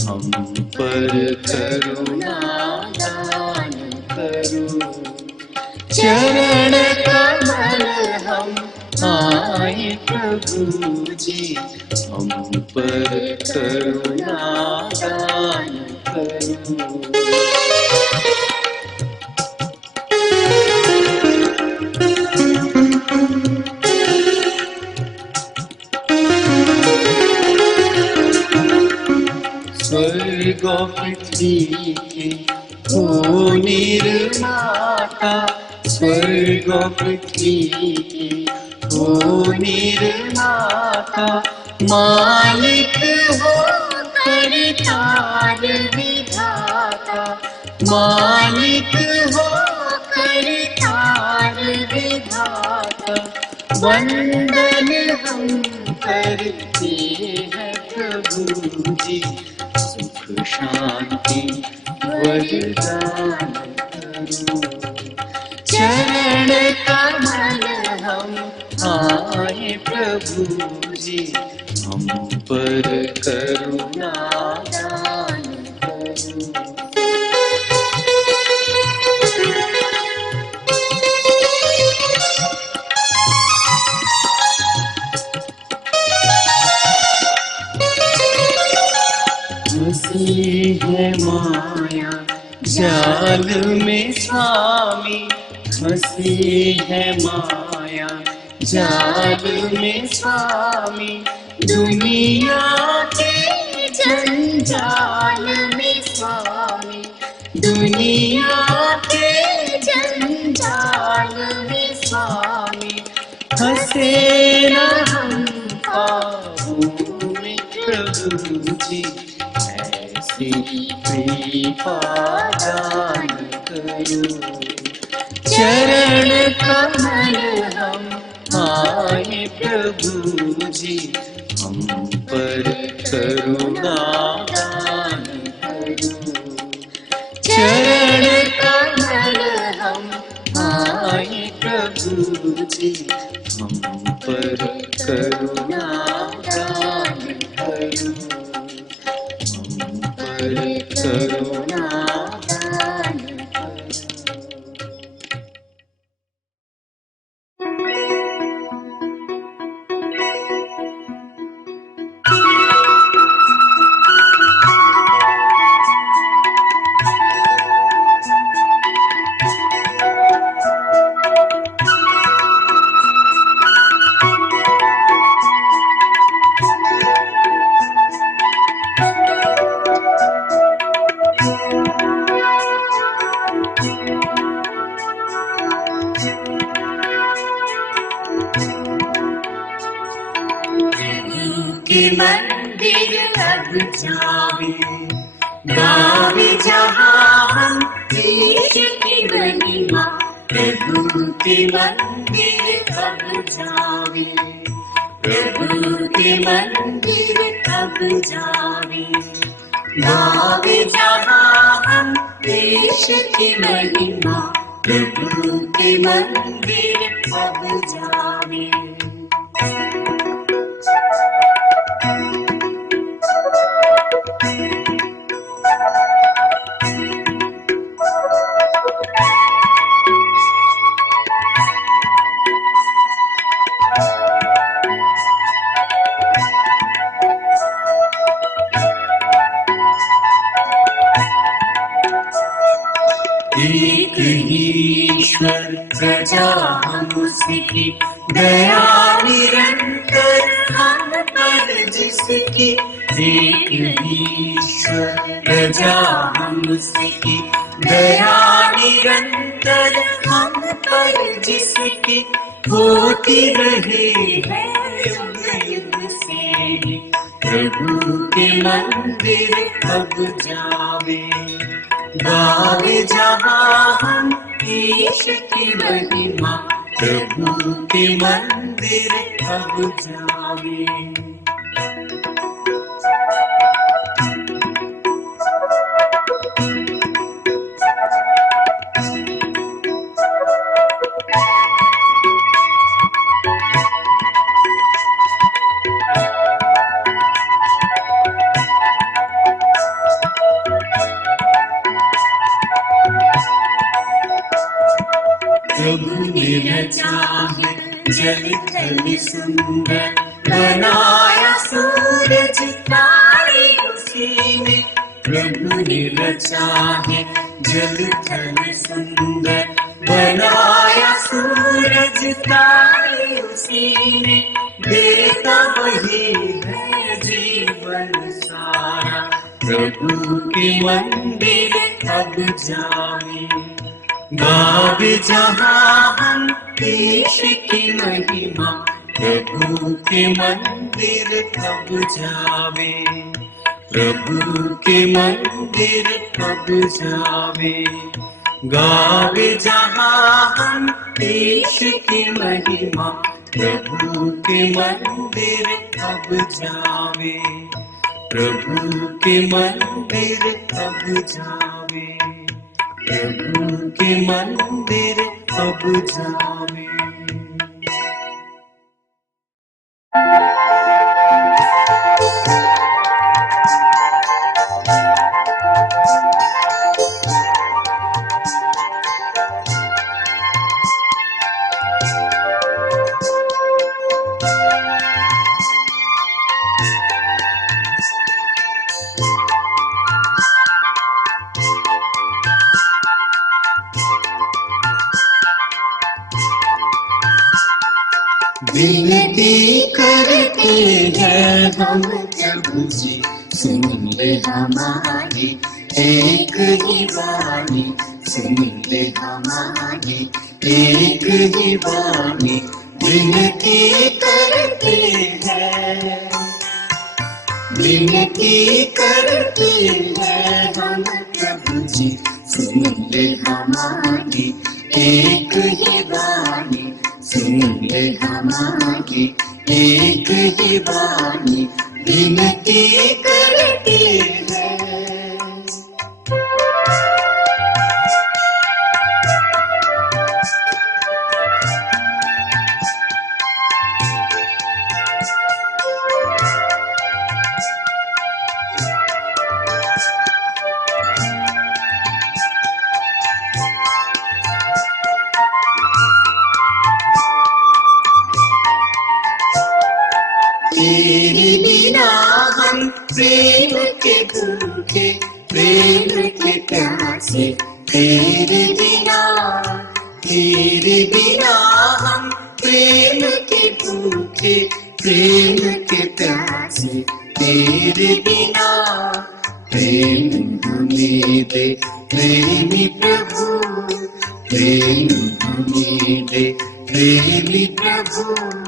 हम पर करुणा दान करो। चरण कमल हम आए प्रभु जी, हम पर करुणा दान करो। स्वर्ग और पृथ्वी के हो निर्माता, स्वर्ग और पृथ्वी के हो निर्माता, मालिक हो करतार विधाता, मालिक हो करतार विधाता। वंदन हम करते हैं प्रभु जी, सुख शांति वरदान करो। चरण कमल हम आए प्रभु जी, हम पर करुणा दान करो। हंसी है माया जाल में स्वामी, हंसी है माया जाल में स्वामी, दुनिया के जंजाल में स्वामी, दुनिया के जंजाल में स्वामी। हंसे न हम पापों में प्रभु जी, ऐसी कृपा दान करो। चरण कमल हम आए प्रभु जी, हम पर करुणा दान करो। चरण कमल हम आए प्रभु जी, हम पर करुणा दान करो, हम पर करुणा दान करो। के मंदिर अब जावे, गावे जहाँ हम देश की महिमा। प्रभु के मंदिर अब जावे, प्रभु के मंदिर अब जावे, गावे जहाँ हम देश की महिमा। प्रभु के मंदिर अब जावे। एक ही ईश्वर प्रजा हम उसकी, दया निरंतर हम पर जिसकी। एक ही ईश्वर प्रजा हम उसकी, दया निरंतर हम पर जिसकी। होती रही है युग युग से, प्रभु के मंदिर अब जावे, गावे जहाँ हम ईश की महिमा। प्रभु के मंदिर अब जावे। ने रचा है जल थल सुंदर, बनाया सूरज तारे उसी ने। प्रभु ने रचा है जल थल सुंदर, बनाया सूरज तारे उसी ने। देता वही है जीवन सारा, प्रभु के मंदिर अब जावे। गावे जहाँ हम ईश की महिमा, प्रभु के मंदिर अब जावे। प्रभु के मंदिर अब जावे। गावे जहाँ हम ईश की महिमा, प्रभु के मंदिर अब जावे। प्रभु के मंदिर अब जावे। प्रभु के मंदिर अब जावे। विनती करते हैं हम प्रभु जी, सुन ले हमारी एक ही वाणी, सुन ले हमारी एक ही वाणी। विनती करते हैं, विनती करते हैं हम प्रभु जी, सुन ले हमारी एक ही वाणी, सुन ले हमारी एक ही वाणी। विनती करते हैं। तेरे बिना हम प्रेम के भूखे, प्रेम के प्यासे। तेरे बिना हम प्रेम के भूखे, प्रेम के प्यासे। तेरे बिना प्रेम हमें दे प्रेमी प्रभु, प्रेम हमें दे प्रेमी प्रभु।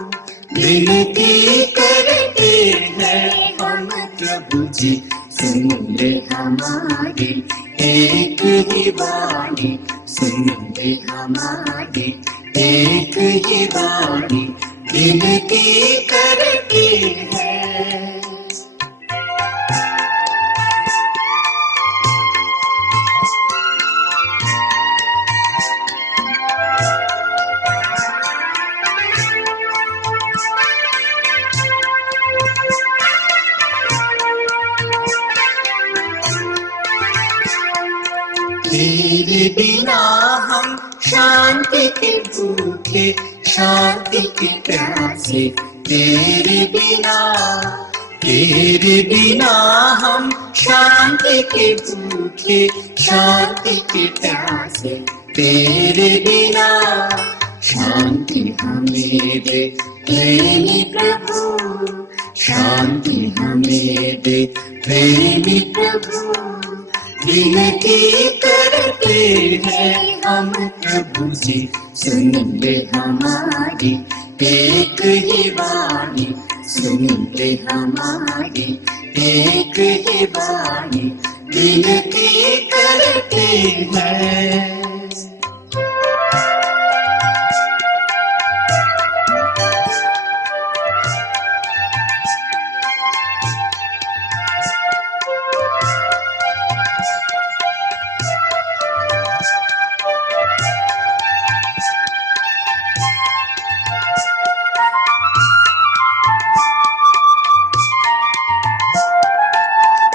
विनती करते हैं हम प्रभु जी, सुन ले हमारी एक ही वाणी, सुन ले हमारी एक ही वाणी। विनती करते हैं। तेरे बिना हम शांति के भूखे, शांति के प्यासे। तेरे बिना हम शांति के भूखे, शांति के प्यासे। तेरे बिना शांति हमें दे प्रेमी प्रभु, शांति हमें दे प्रेमी प्रभु। विनती करते हैं हम प्रभु जी, सुन ले हमारी एक ही वाणी, सुन ले हमारी एक ही वाणी। विनती करते हैं।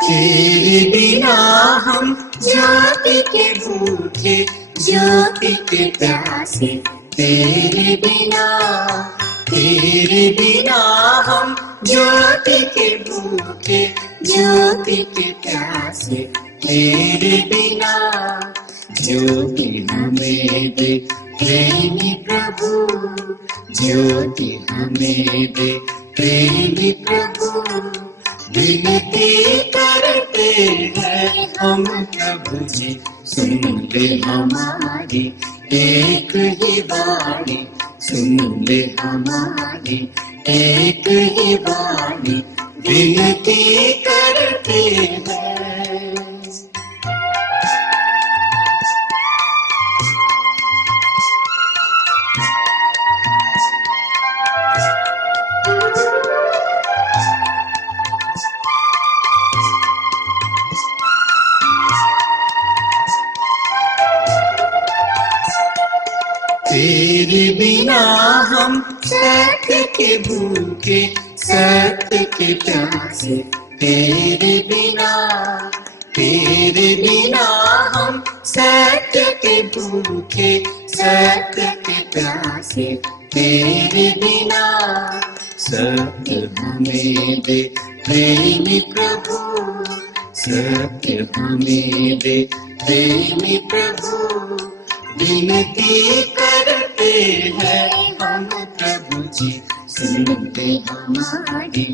तेरे बिना हम ज्योति के भूखे, ज्योति के प्यासे। तेरे बिना हम ज्योति के भूखे, ज्योति के प्यासे, तेरे बिना ज्योति हमें दे प्रेमी प्रभु, ज्योति हमें दे प्रेमी प्रभु। विनती करते हैं हम प्रभु जी, सुन ले हमारी एक ही वाणी, सुन ले हमारी एक ही वाणी, विनती करते हैं। तेरे बिना हम सत्य के भूखे, सत्य के प्यासे, तेरे बिना हम सत्य के भूखे, सत्य के प्यासे, तेरे बिना सत्य हमें दे प्रेमी प्रभु, सत्य हमें दे प्रेमी प्रभु। विनती करते हैं हम प्रभु जी, सुन ले हमारी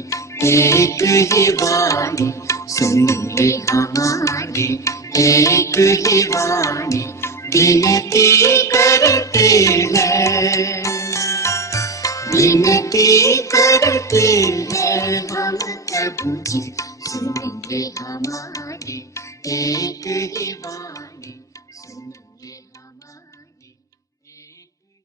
एक ही वाणी, सुन ले हमारी एक ही वाणी, विनती करते हैं, विनती करते हैं हम प्रभु जी, सुन ले हमारी एक ही वाणी, सुन ले हमारी एक ही।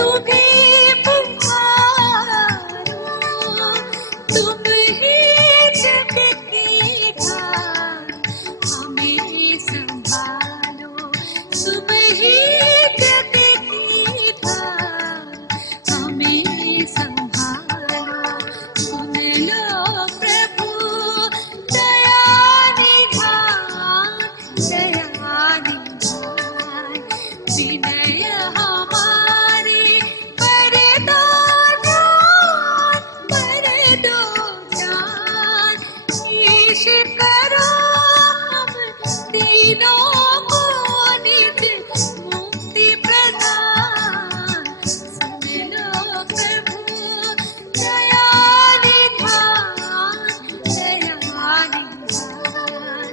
तुम्हें पुकारो, तुम ही जग की ढाल, हमें संभालो, तुम ही जग की ढाल, हमें संभालो। सुन लो प्रभु दया निधान, दया निधान, विनय हमारे पर दो ज्ञान, ईश करो हम तीनों को निज मुक्ति प्रदान। सुन लो प्रभु दया निधान, दया निधान,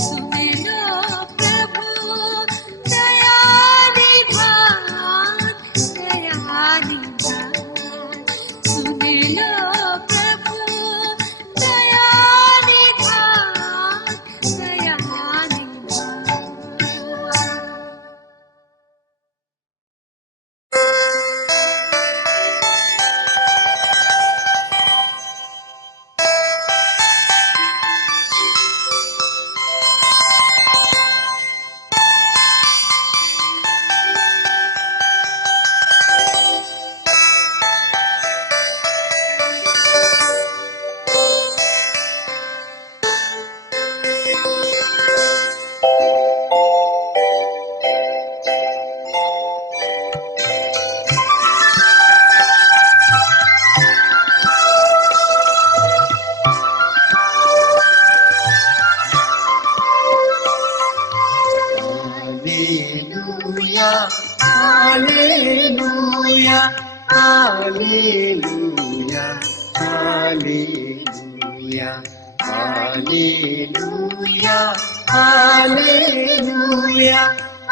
सुन लो प्रभु दया निधान, दया निधान, सुन लो प्रभु दया निधान, दया निधान। Hallelujah, hallelujah, hallelujah, hallelujah, hallelujah,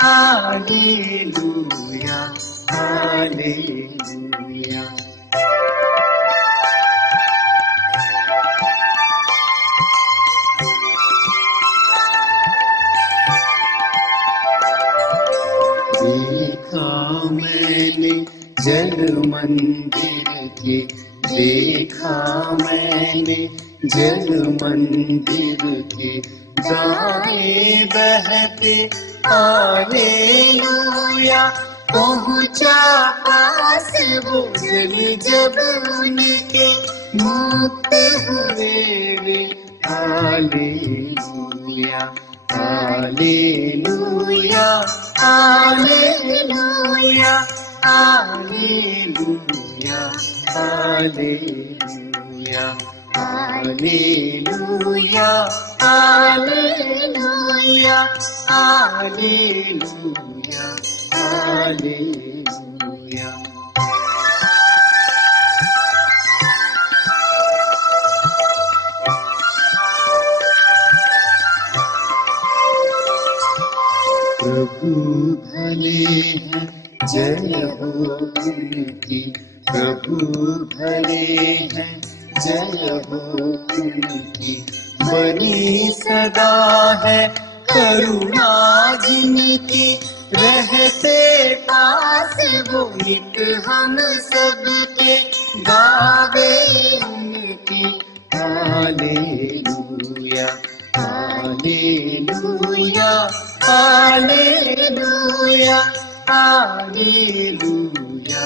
hallelujah, hallelujah. देखा मैंने जल मंदिर के, देखा मैंने जल मंदिर के, दाएं बहते हालेलुया। पहुँचा पास वो जल जब उनके मुक्त हुए वे, hallelujah, hallelujah, hallelujah, hallelujah, hallelujah, hallelujah, hallelujah, hallelujah, hallelujah. प्रभु भले हैं, जय हो उनकी, प्रभु भले हैं, जय हो उनकी, बनी सदा है करुणा जिनकी, रहते पास वो नित हम सबके, गावे उनकी hallelujah, hallelujah, hallelujah, hallelujah,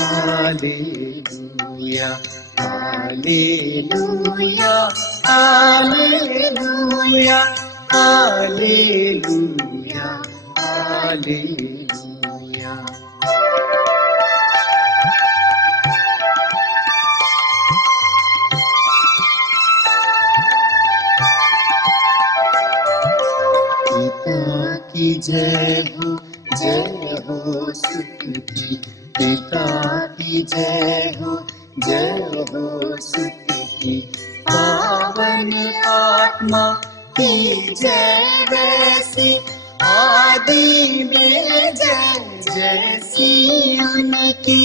hallelujah, hallelujah, hallelujah, hallelujah, hallelujah. पिता की जय हो सुत की, पिता की जय हो सुत की, पावन आत्मा की जय वैसी, आदि में जय जैसी उनकी,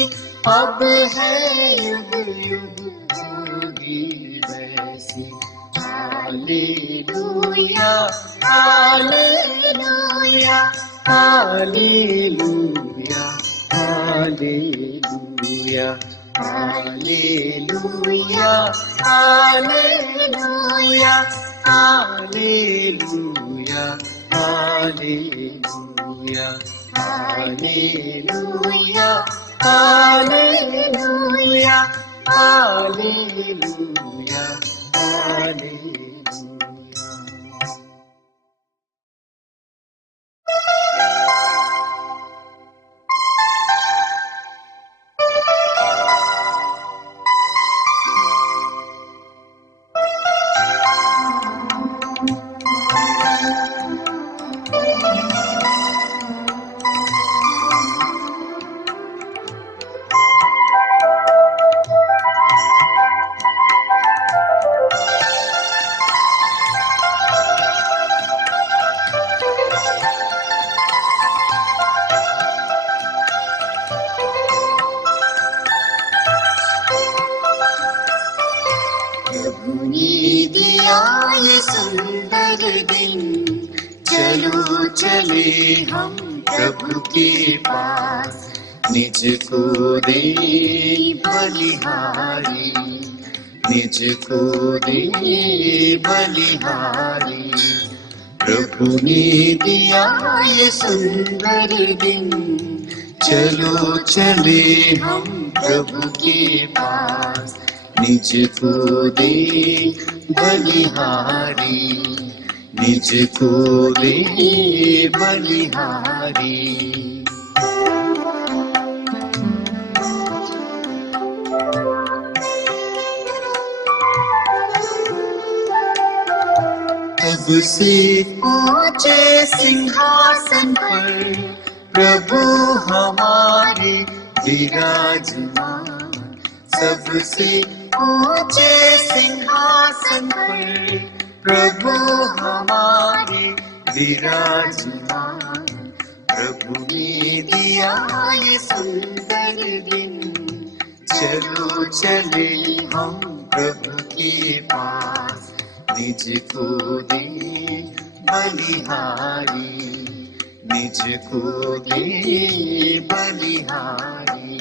अब है युग युग होगी वैसी। Hallelujah, hallelujah, hallelujah, hallelujah. Hallelujah hallelujah hallelujah hallelujah hallelujah hallelujah hallelujah hallelujah hallelujah. प्रभु ने दिया ये सुंदर दिन, चलो चले हम प्रभु के पास। निज को दे बलिहारी, निज को दे बलिहारी। प्रभु ने दिया ये सुंदर दिन, चलो चले हम प्रभु के पास। निज को दे बलिहारी, निज को दे बलिहारी। तब से ऊंचे सिंहासन पर प्रभु हमारे विराजमान। सबसे ऊंचे सिंहासन पर प्रभु हमारे विराजमान। प्रभु ने दिया ये सुंदर दिन, चलो चले हम प्रभु के पास। निज को दे बलिहारी, निज को दे बलिहारी।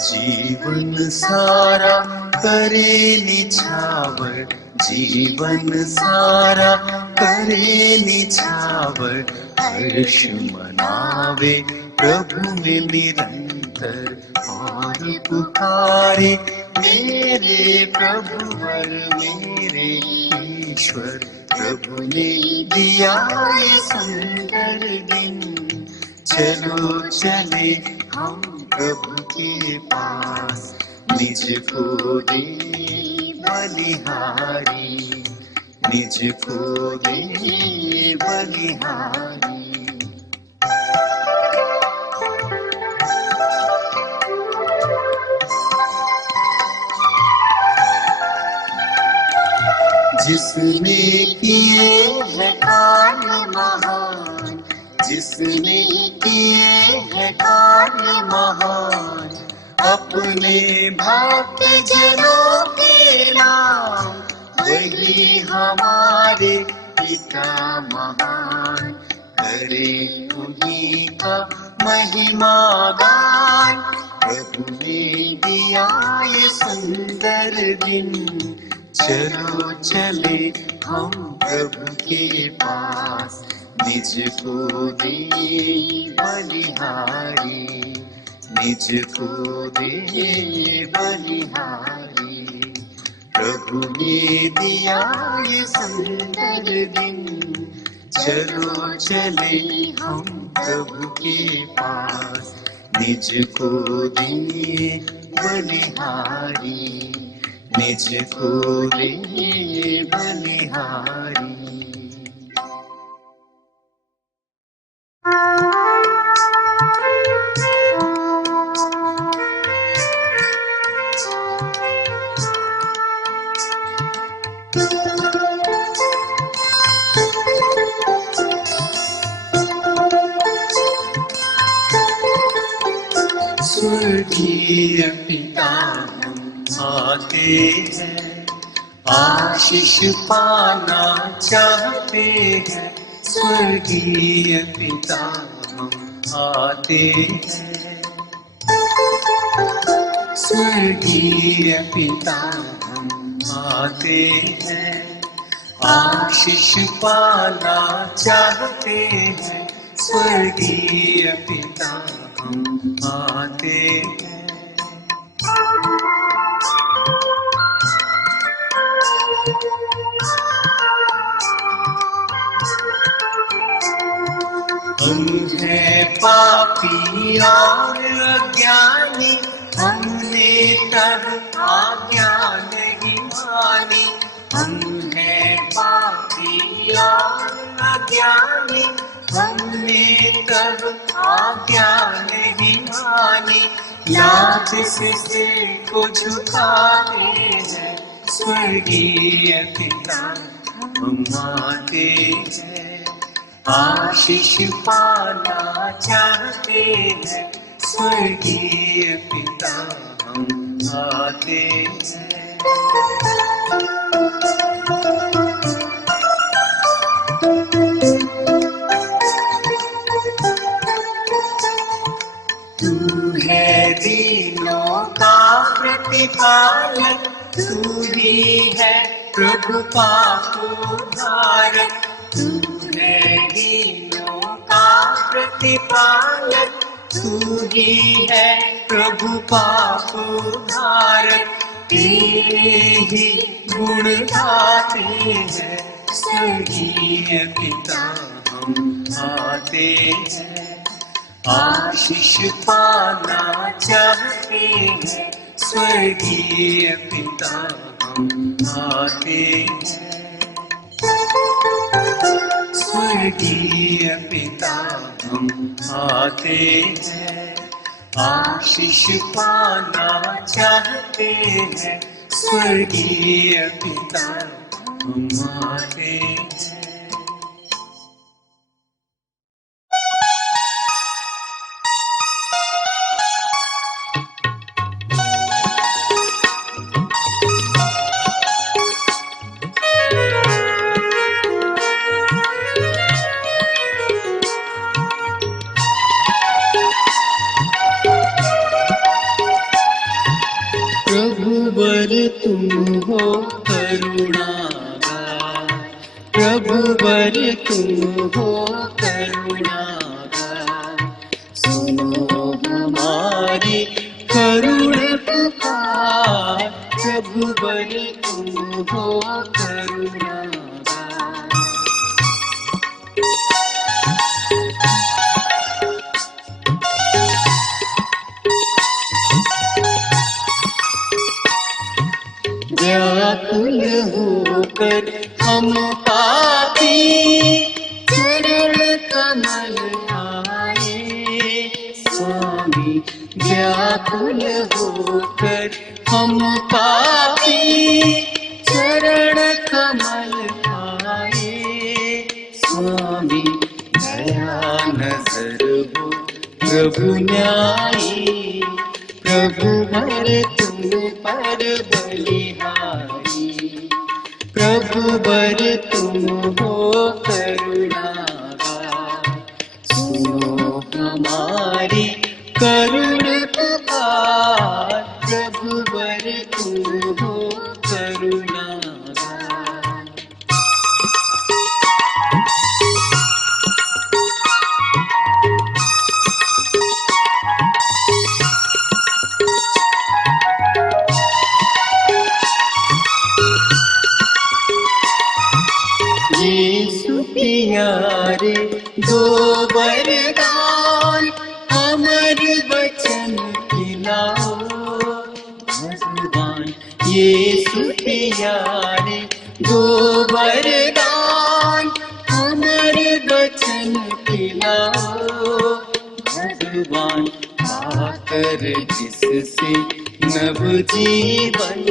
जीवन सारा करे निछावर, जीवन सारा करे निछावर। हर्ष मनावे प्रभु में निरंतर, और पुकारे मेरे प्रभु और मेरे ईश्वर। प्रभु ने दिया ये सुंदर दिन, चलो चले हम प्रभु के पास। निज को दे बलिहारी, निज को दे बलिहारी। जिसने किए हैं कार्य महान, जिसने किए हैं कार्य महान। अपने भक्त जनों के नाम, वही हमारे पिता महान। करे उन्हीं का महिमा गान। प्रभु ने दिया ये सुंदर दिन, चलो चले हम प्रभु के पास। निज को दे बलिहारी, निज को दे बलिहारी। प्रभु ने दिया ये सुंदर दिन, चलो चले हम प्रभु के पास। निज को दे बलिहारी, निज को दे बलिहारी। सुन स्वर्गीय पिता हम आते हैं, आशीष पाना चाहते हैं। स्वर्गीय पिता हम आते हैं, स्वर्गीय पिता हम आते हैं, आशीष पाना चाहते हैं। स्वर्गीय पिता हम आते हैं। हम हैं पापी और अज्ञानी, हमने तब आज्ञा नहीं मानी। हम हैं पापी और अज्ञानी, हमने तब आज्ञा नहीं मानी। लाज से सिर को झुकाते हैं, स्वर्गीय पिता हम आते हैं, आशीष पाना चाहते हैं। स्वर्गीय पिता हम आते हैं। तू है दीनों का प्रतिपालक, तू ही है प्रभु पाप उद्धारक। तू है दीनों का प्रतिपालक, तू ही है प्रभु पाप उद्धारक। तेरे ही गुण गाते हैं, स्वर्गीय पिता हम आते हैं, आशीष पाना चाहते हैं। स्वर्गीय पिता हम आते हैं, स्वर्गीय पिता हम आते हैं, आशीष पाना चाहते हैं। स्वर्गीय पिता हम आते हैं। प्रभुवर तुम हो करुणागार, प्रभुवर तुम हो करुणागार। सुनो हमारी करुण पुकार, प्रभुवर तुम हो करुणागार। व्याकुल होकर हम पापी चरण कमल आए, स्वामी व्याकुल होकर हम पापी चरण कमल आए। स्वामी दया नजर हो प्रभु न्यायी, प्रभु भर तुम पर बलिहारी। प्रभु बर तुम हो करुणागार, सुनो हमारी करुण पुकार। प्रभु बर तुम हो करुणागार। यीशु प्यारे दो वरदान, अमर वचन खिलाओ भगवान। यीशु प्यारे दो वरदान, अमर वचन खिलाओ भगवान। पाकर जिससे नव जीवन,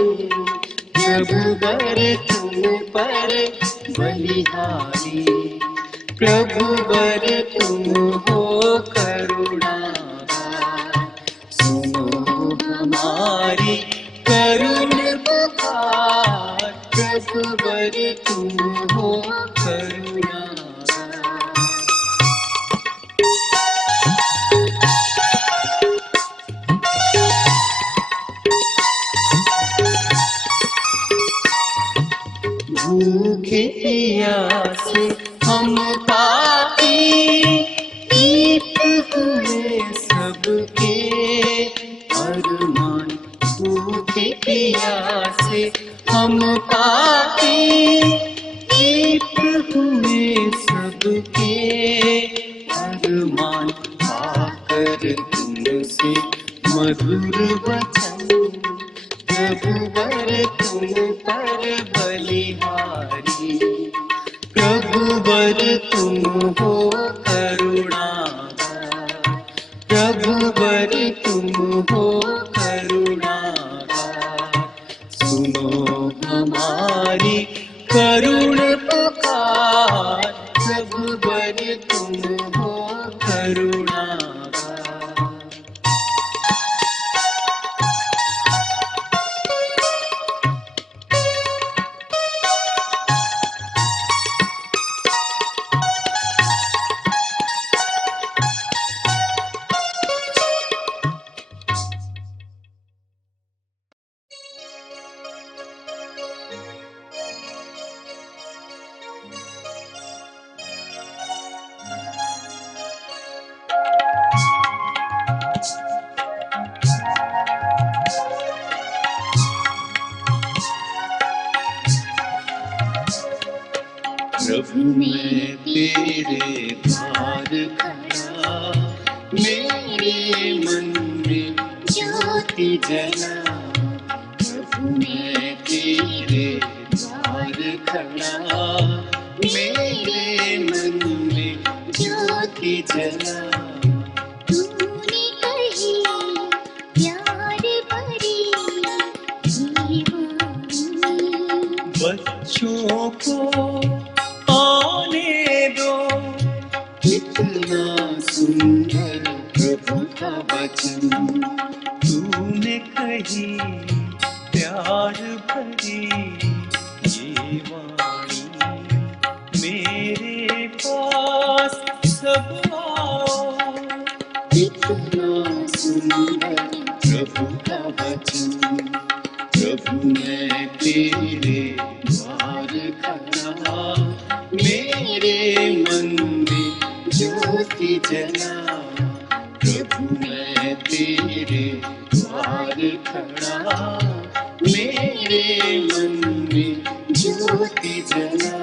प्रभु बर तुम पर बलिहारी। प्रभु बर तुम हो करुणागार, सुनो हमारी करुण पुकार, प्रभुवर तुम हो करुणाकर। भूखे प्यासे हम पापी, दीप हुए सबके अरमान। भूखे प्यासे हम पापी, दीप हुए सबके अरमान। पाकर तुमसे मधुर वचन, प्रभुवर तुम पर बलिहारी। प्रभुवर तुम हो करुणाकर, प्रभुवर तुम हो करुणाकर। सुनो हमारी करुण पुकार, प्रभुवर तुम हो करुणाकर। प्रभु मैं तेरे द्वार खड़ा, मेरे मन में ज्योति जला। प्रभु मैं तेरे द्वार खड़ा, मेरे मन में ज्योति जला। तूने कही प्यार भरी जीवानी, बच्चों को आने दो, कितना सुंदर प्रभु का वचन। तूने कही प्यार भरी ये वाणी, मेरे पास सब आओ। कितना सुंदर प्रभु का वचन। प्रभु मैं तेरे द्वार खड़ा, मेरे मन में ज्योति जला। प्रभु मैं तेरे द्वार खड़ा, मेरे मन में ज्योति जला।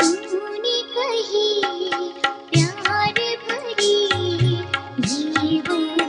तूने कही प्यार भरी जीवानी,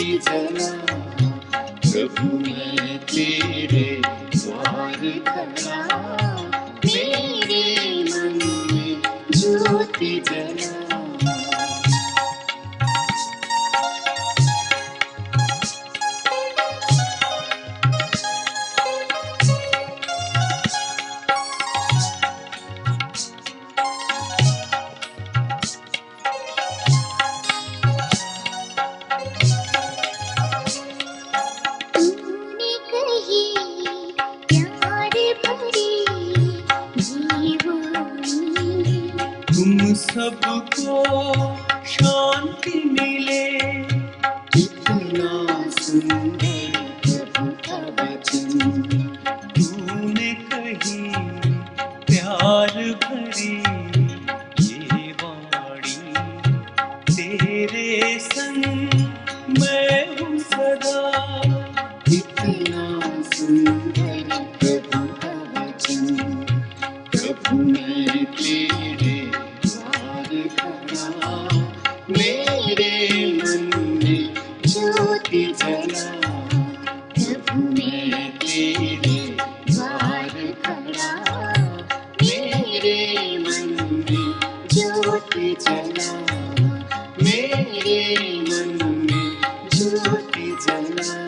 ज्योति जला, प्रभु मैं तेरे द्वार खड़ा, मेरे मन में ज्योति जला। तुम सबको शांति मिले, कितना सुंदर प्रभु का वचन। तूने कही प्यार भरी ये वाणी, तेरे संग मैं हूँ सदा। कितना सुंदर प्रभु का वचन, प्रभु मैं तेरे मेरे मन में ज्योति जला, प्रभु मैं तेरे द्वार खड़ा, मेरे मन में ज्योति जला, मेरे मन में ज्योति जला।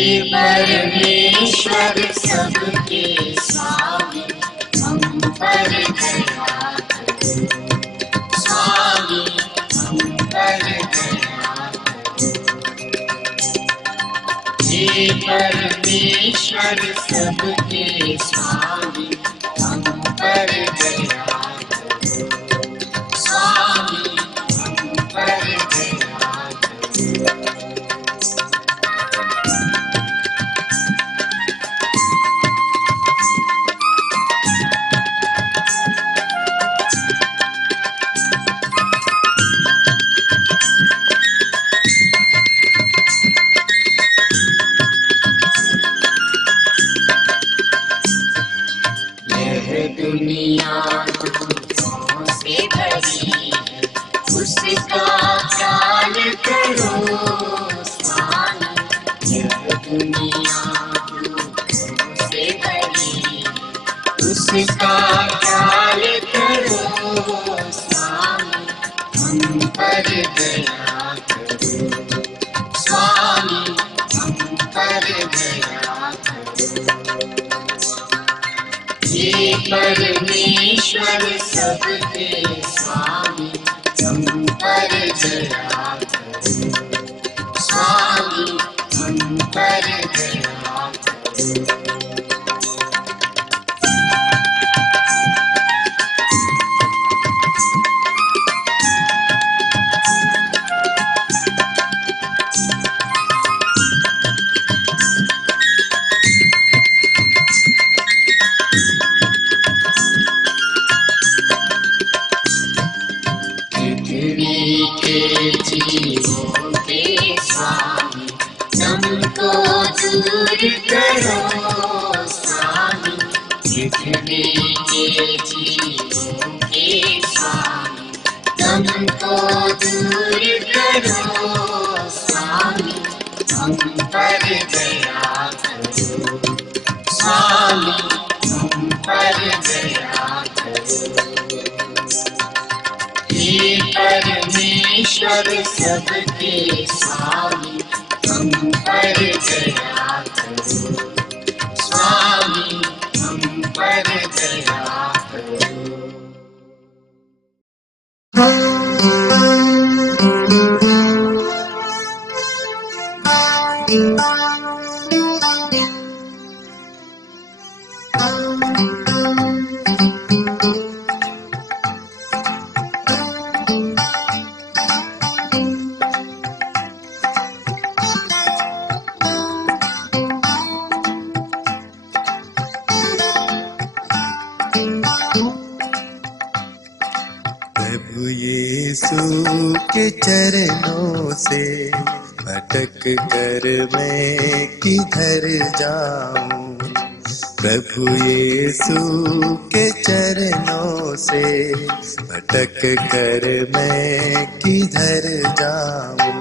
परमेश्वर सबके स्वामी, हम पर दया करो। स्वामी, हम पर दया करो। हे परमेश्वर सबके स्वामी, हम पर दया करो। स्वामी, हम पर दया करो। दुनिया दुखों से भरी है, उसका ख्याल करो स्वामी। यह दुनिया दुखों से भरी है, उसका ख्याल करो स्वामी। हम पर दया करो स्वामी, हम पर दया करो। हे परमेश्वर सबके स्वामी, हम पर दया करो। स्वामी, हम पर दया करो। जीवों के स्वामी, हमको दूर करो स्वामी। पृथ्वी के जीवों के स्वामी, हमको दूर करो स्वामी। हम पर दया करो स्वामी, हम पर दया करो। हे परमेश्वर सबके स्वामी, हम पर दया करो। स्वामी, हम पर दया करो। प्रभु यीशु के चरणों से भटक कर मैं किधर जाऊं। प्रभु यीशु के चरणों से भटक कर मैं किधर जाऊं।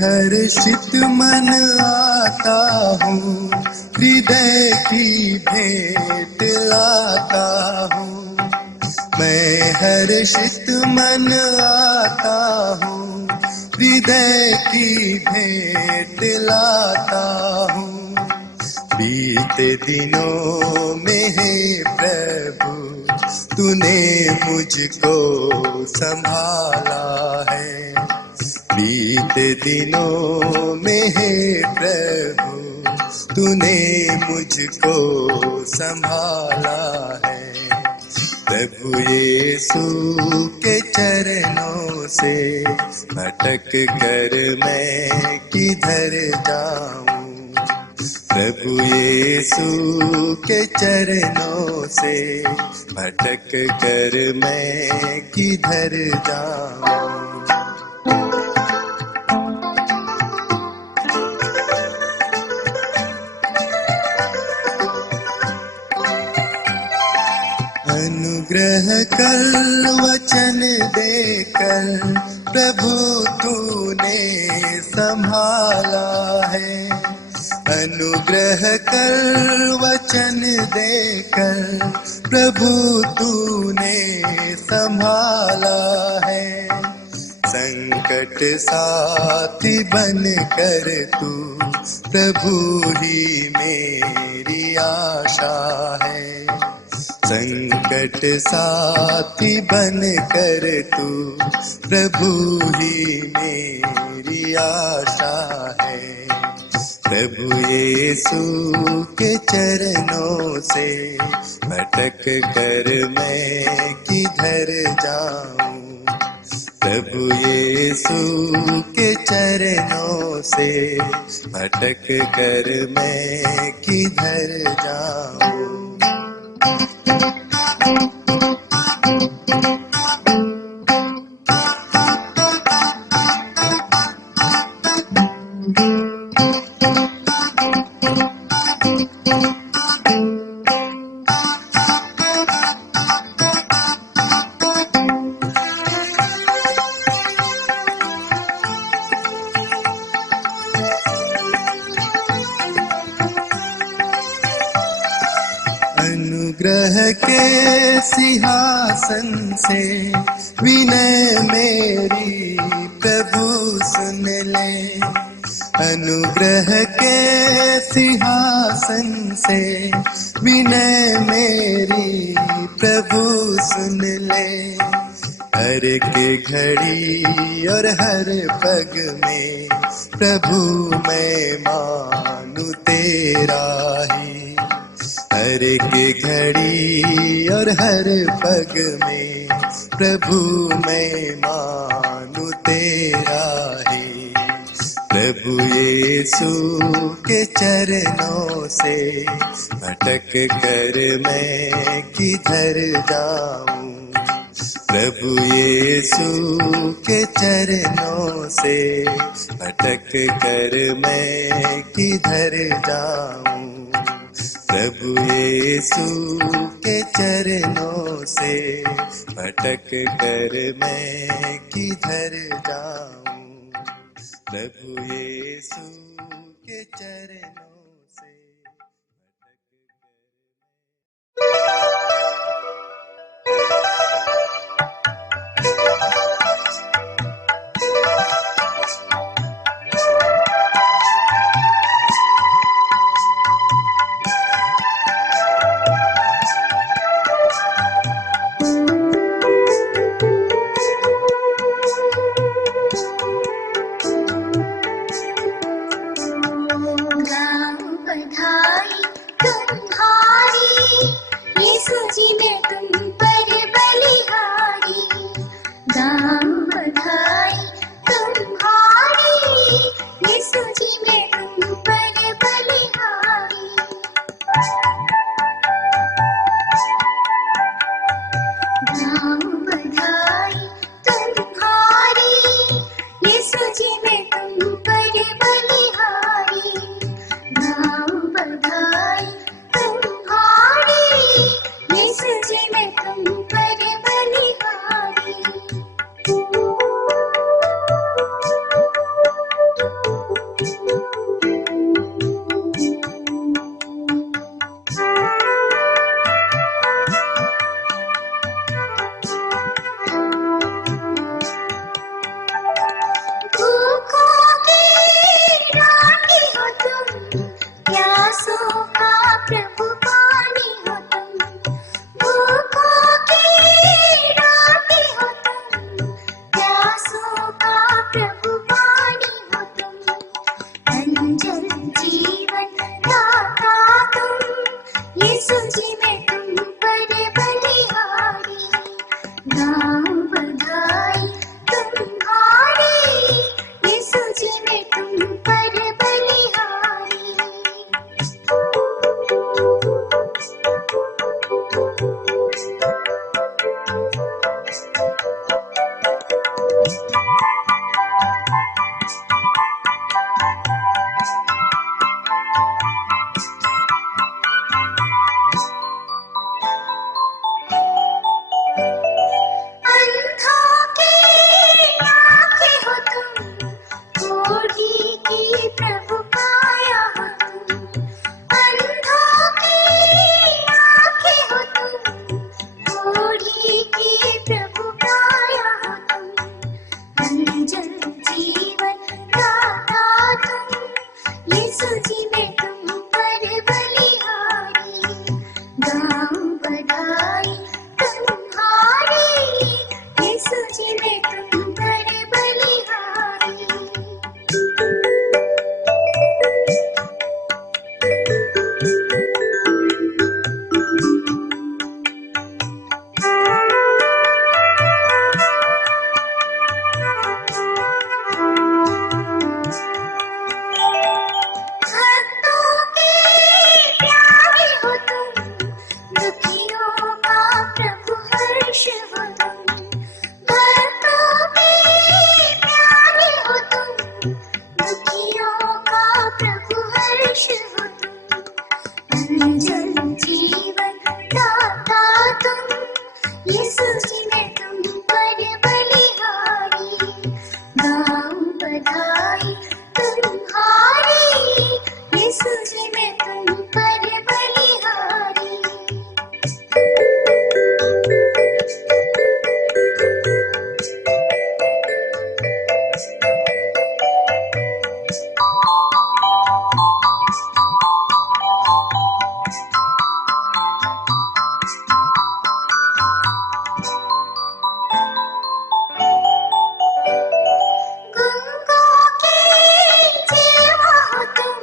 हर्षित मन आता हूँ, हृदय की भेंट लाता हूँ। मैं हर्षित मन आता हूँ, हृदय की भेंट लाता हूँ। बीते दिनों में हे प्रभु, तूने मुझको संभाला है। बीते दिनों में हे प्रभु, तूने मुझको संभाला है। प्रभु यीशु के चरणों से भटक कर मैं किधर जाऊं। प्रभु यीशु के चरणों से भटक कर मैं किधर जाऊं। अनुग्रह कर वचन देकर प्रभु तूने संभाला है। अनुग्रह कर वचन देकर प्रभु तूने संभाला है। संकट साथी बन कर तू प्रभु ही मेरी आशा है। संकट साथी बन कर तू प्रभु ही मेरी आशा है। प्रभु यीशु के चरणों से भटक कर मैं किधर जाऊं। प्रभु यीशु के चरणों से भटक कर मैं किधर जाऊं। अनुग्रह के सिंहासन से विनय मेरी प्रभु सुन ले। अनुग्रह के सिंहासन से विनय मेरी प्रभु सुन ले। हर के घड़ी और हर पग में प्रभु मैं मानू तेरा ही। हर के घड़ी और हर पग में प्रभु मैं मानू तेरा ही। प्रभु यीशु के चरणों से भटक कर मैं किधर जाऊं। प्रभु यीशु के चरणों से भटक कर मैं किधर जाऊं। प्रभु यीशु के चरणों से भटक कर मैं किधर जाऊं। प्रभु यीशु के चरणों से यीशु जी मैं तुम पर बलिहारी, गाऊं बधाई तुम्हारी, यीशु जी मैं तुम पर बलिहारी। भक्तों के प्यारे हो तुम, दुखियों का प्रभु हर्ष हो तुम। भक्तों के प्यारे हो तुम, दुखियों का प्रभु हर्ष हो तुम। अंजन जीवन दाता तुम, यीशु जी मैं तुम पर बलिहारी, गाऊं बधाई तुम्हारी, यीशु जी मैं तुम पर बलिहारी। गंगों के जीवा हो तुम,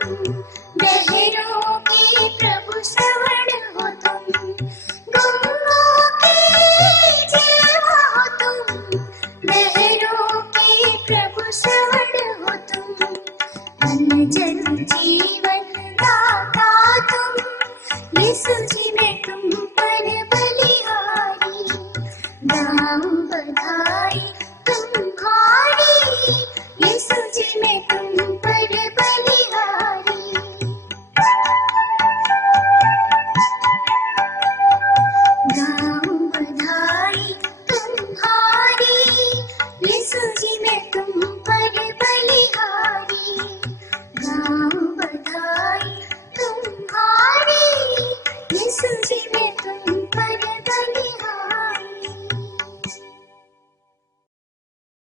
बहरों के प्रभु श्रवण हो तुम। गंगों के जीवा हो तुम, बहरों के प्रभु श्रवण हो तुम। अनजन जीवन दाता तुम, यीशु जी मैं तुम पर बलिहारी, गाऊं बधाई तुम्हारी, यीशु जी मैं तुम पर बलिहारी। गाऊं